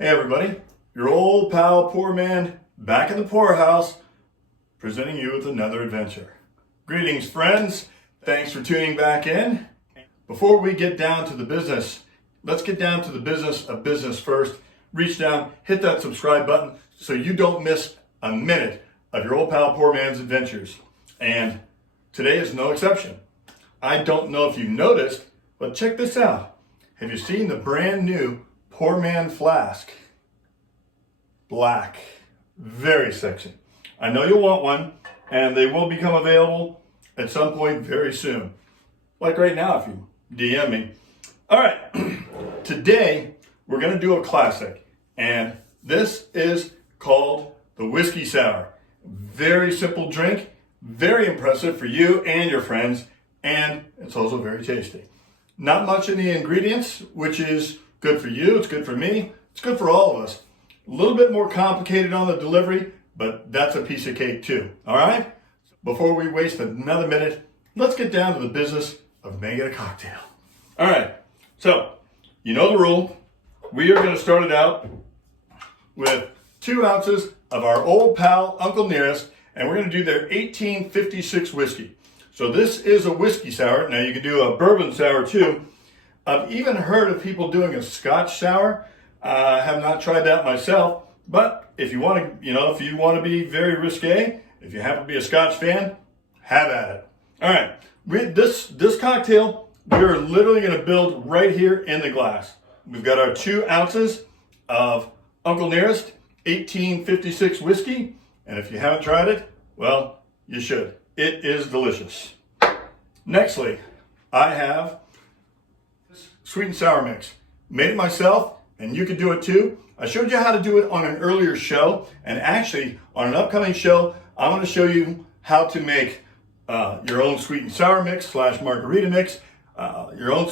Hey everybody, your old pal PourMan back in the poorhouse, presenting you with another adventure. Greetings friends, thanks for tuning back in. Before we get down to the business, let's get down to the business of business first. Reach down, hit that subscribe button so you don't miss a minute of your old pal PourMan's adventures. And today is no exception. I don't know if you noticed, but check this out. Have you seen the brand new PourMan flask? Black, very sexy. I know you'll want one, and they will become available at some point very soon. Like right now if you DM me. All right, today we're gonna do a classic, and this is called the Whiskey Sour. Very simple drink, very impressive for you and your friends, and it's also very tasty. Not much in the ingredients, which is good for you, it's good for me, it's good for all of us. A little bit more complicated on the delivery, but that's a piece of cake too, all right? Before we waste another minute, let's get down to the business of making a cocktail. All right, so you know the rule. We are gonna start it out with 2 ounces of our old pal Uncle Nearest, and we're gonna do their 1856 whiskey. So this is a whiskey sour. Now you can do a bourbon sour too. I've even heard of people doing a Scotch sour. I have not tried that myself, but if you want to, if you want to be very risque, if you happen to be a Scotch fan, have at it. All right, this cocktail, we're literally going to build right here in the glass. We've got our 2 ounces of Uncle Nearest 1856 whiskey, and if you haven't tried it, well, you should. It is delicious. Nextly, I have sweet and sour mix. Made it myself, and you can do it too. I showed you how to do it on an earlier show, and actually on an upcoming show, I'm going to show you how to make your own sweet and sour mix / margarita mix, your own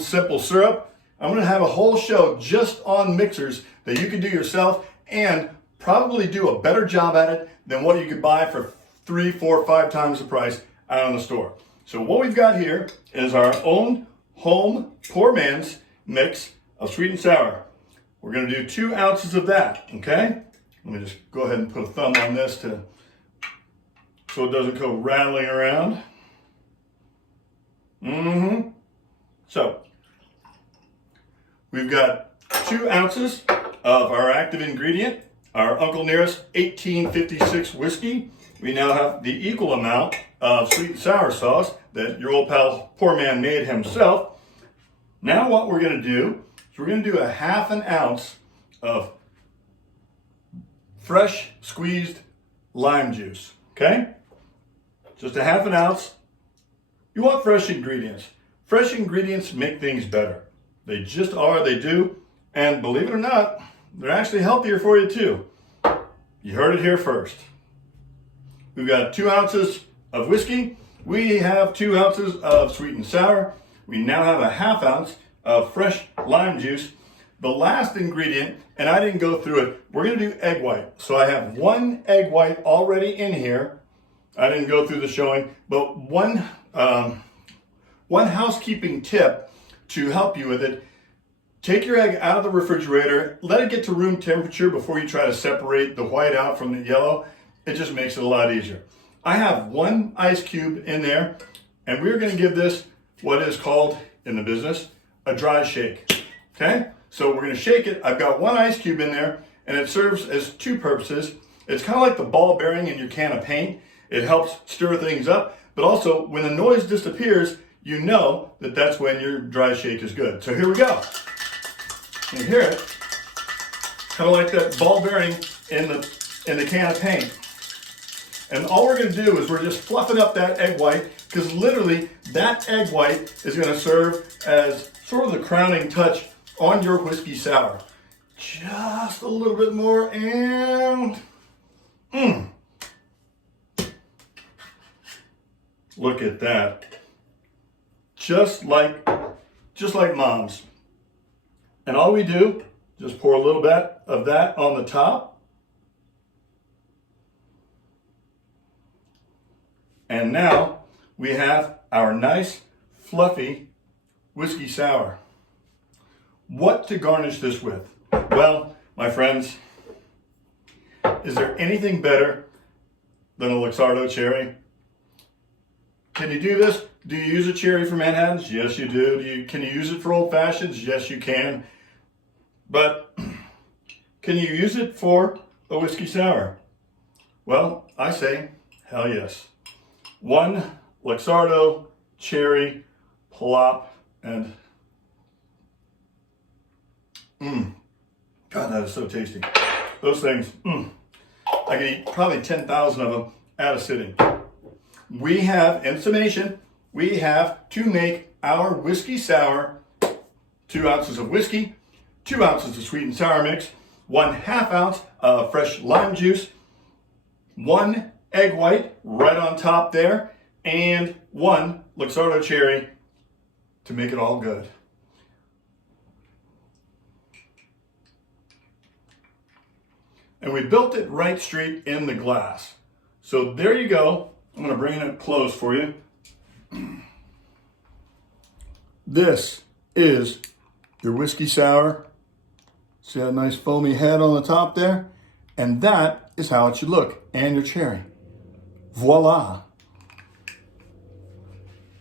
simple syrup. I'm going to have a whole show just on mixers that you can do yourself and probably do a better job at it than what you could buy for 3, 4, 5 times the price out in the store. So what we've got here is our own home PourMan's mix of sweet and sour. We're going to do 2 ounces of that, okay? Let me just go ahead and put a thumb on this so it doesn't go rattling around. So we've got 2 ounces of our active ingredient, our Uncle Nearest 1856 whiskey. We now have the equal amount of sweet and sour sauce that your old pal PourMan made himself. Now what we're going to do is we're going to do a 1/2 ounce of fresh squeezed lime juice, okay? Just a 1/2 ounce. You want fresh ingredients. Fresh ingredients make things better. They just are, they do. And believe it or not, they're actually healthier for you too. You heard it here first. We've got 2 ounces of whiskey. We have 2 ounces of sweet and sour. We now have a 1/2 ounce of fresh lime juice. The last ingredient, and I didn't go through it, we're gonna do egg white. So I have 1 egg white already in here. I didn't go through the showing, but one housekeeping tip to help you with it. Take your egg out of the refrigerator, let it get to room temperature before you try to separate the white out from the yellow. It just makes it a lot easier. I have 1 ice cube in there, and we're gonna give this what is called in the business a dry shake, okay? So we're gonna shake it. I've got 1 ice cube in there, and it serves as 2 purposes. It's kind of like the ball bearing in your can of paint. It helps stir things up, but also when the noise disappears, you know that that's when your dry shake is good. So here we go. You hear it, kind of like that ball bearing in the can of paint. And all we're going to do is we're just fluffing up that egg white, because literally that egg white is going to serve as sort of the crowning touch on your whiskey sour. Just a little bit more, and look at that. Just like mom's. And all we do, just pour a little bit of that on the top. And now we have our nice, fluffy whiskey sour. what to garnish this with? Well, my friends, is there anything better than a Luxardo cherry? Can you do this? Do you use a cherry for Manhattans? Yes, you do. Can you use it for old fashions? Yes, you can. But can you use it for a whiskey sour? Well, I say, hell yes. One Luxardo cherry plop and God, that is so tasty. Those things, I could eat probably 10,000 of them at a sitting. We have, in summation, we have to make our whiskey sour, 2 ounces of whiskey, 2 ounces of sweet and sour mix, 1/2 ounce of fresh lime juice, 1 egg white right on top there, and 1 Luxardo cherry to make it all good. And we built it right straight in the glass. So there you go. I'm going to bring it up close for you. This is your whiskey sour. See that nice foamy head on the top there? And that is how it should look. And your cherry. Voila.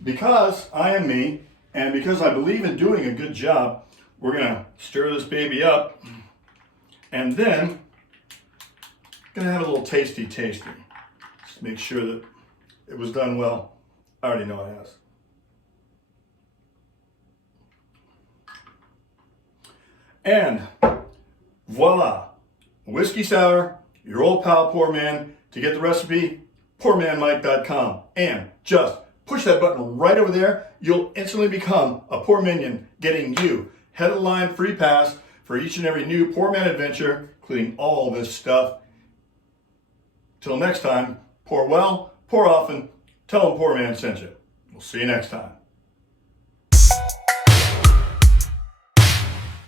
Because I am me, and because I believe in doing a good job, we're going to stir this baby up. And then, going to have a little tasty. Just make sure that it was done well. I already know it has. And voila, whiskey sour, your old pal PourMan. To get the recipe, PourManMike.com. And just push that button right over there. You'll instantly become a Pour Minion, getting you head of the line free pass for each and every new PourMan adventure, including all this stuff. Till next time, pour well, pour often, tell them PourMan sent you. We'll see you next time.